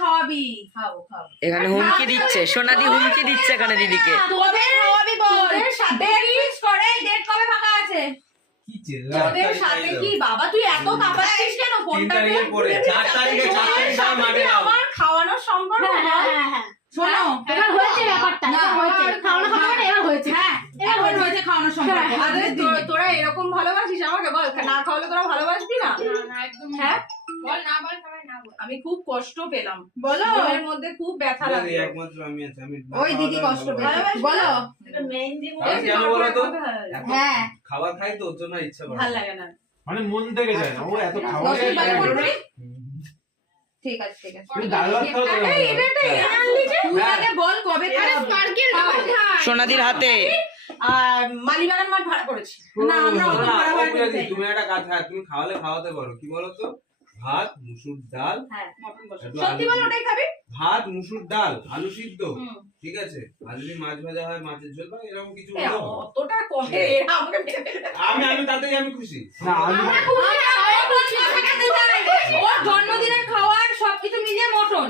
খাওয়াবি? খাবো। এখানে হুমকি দিচ্ছে, সোনাদি হুমকি দিচ্ছে এখানে দিদিকে। তোদের খাওয়াবি বল। তোদের সাথে ফিক্স করে ডেট কবে ফাঁকা আছে? তোদের সাথে কি বাবা তুই এত কাঁপাচ্ছিস কেন? ফোনটা 4 তারিখে মাঠে যাও। আমার খাওয়ানোর সম্পর্ক। হ্যাঁ শোনো, এবার হয়েছে ব্যাপারটা, খাওয়ানো খাওয়ানো এবার হয়েছে। হ্যাঁ এখন হয়েছে খাওয়ানোর সম্পর্ক। আরে তোরা এরকম ভালোবাসিস আমাকে? বল, না খাওয়ালে তোরা ভালোবাসবি না? না একদম হ্যাঁ বল, না বল সবাই না বল। আমি খুব কষ্ট পেলাম, বলো মনের মধ্যে খুব ব্যথা লাগে। একমাত্র আমি আছি, আমি ওই দিদি কষ্ট পেয়েছে, বলো মেহেন্দি হ্যাঁ খাবার খাই তো ওর জন্য ইচ্ছা করে, ভালো লাগে না, মানে মন থেকে যায় না, ও এত খাওয়া দশের বাইরে করবি? ঠিক আছে তুমি ডাল ভাত খাও তো? তুই আগে বল কবে খাবি? সোনাদির হাতে মালিবাগান মাঠ ভাড়া করেছি না আমরা অত ভাড়া ভাড়া করতে চাই না। তুমি একটা কাজ, হ্যাঁ তুমি খাওয়ালে খাওয়াতে পারো, কি বলো তো, ভাত মুসুর ডাল, হ্যাঁ মটন কষা একটু সত্যি আলু বল ওটাই খাবি? ভাত মুসুর ডাল আলু সিদ্ধ, হুম। ঠিক আছে, আর যদি মাছ ভাজা হয় মাছের ঝোল বা এরকম কিছু এ, হলো। অতটা কমে এরা আমাকে মেরে ফেলবে। আমি তাতেই আমি খুশি। না আমি ওর জন্মদিনের খাওয়ার সবকিছু মিলিয়ে মটন।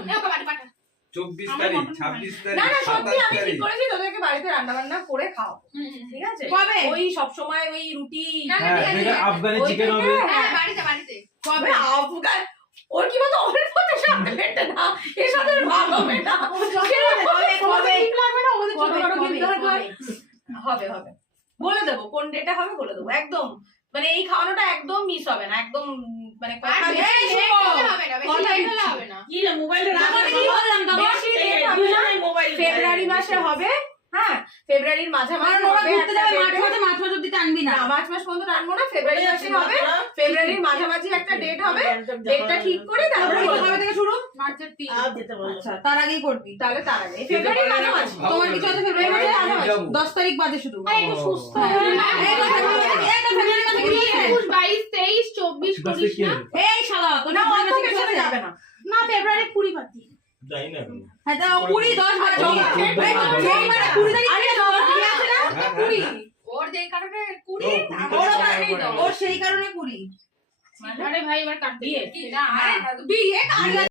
24 তারিখ 26 না তারিখ না সত্যি 27 আমি ঠিক তারিখ করেছি তোদেরকে বাড়িতে রান্না বান্না করে খাও, ঠিক আছে? কবে? ওই সব সময় ওই রুটি হ্যাঁ যেটা আফগানি ওই চিকেন থেকে, হবে। হ্যাঁ, বাড়িতে কবে আফগান ওর কি মতো ওর মতো সামনে বেটে না এর সাথে ভালো হবে না হবে বলে দেবো কোন ডেটে হবে, বলে দেবো একদম, মানে এই খাওয়ানোটা একদম মিস হবে না, একদম মানে কথা ফেব্রুয়ারি মাসে হবে, হ্যাঁ ফেব্রুয়ারির মাঝামাঝি না মার্চ মাস পর্যন্ত টানবো না, ফেব্রুয়ারি মাসে হবে, ফেব্রুয়ারির মাঝামাঝি একটা ডেট হবে, ডেটটা ঠিক করে তারপরে কবে থেকে শুরু? মার্চের 3। আচ্ছা তার আগেই করবি, তাহলে তার আগে ফেব্রুয়ারির মাঝামাঝি। তোমার কিছু আছে ফেব্রুয়ারি মাসে মাঝামাঝি 10 তারিখ বাদে শুধু একটু সুস্থ ফেব্রুয়ারি মাসে কি আছে? 22 23 24 25 না? এই শালা তো না অত কিছু যাবে না, না ফেব্রুয়ারি 20 বাতি। যাই না হ্যাঁ তা 20 10 12 20 তারিখ আছে না 20 ওর যে কারণে 20 ওর সেই কারণে 20 আরে ভাই এবার কাট দিয়ে না বিয়ে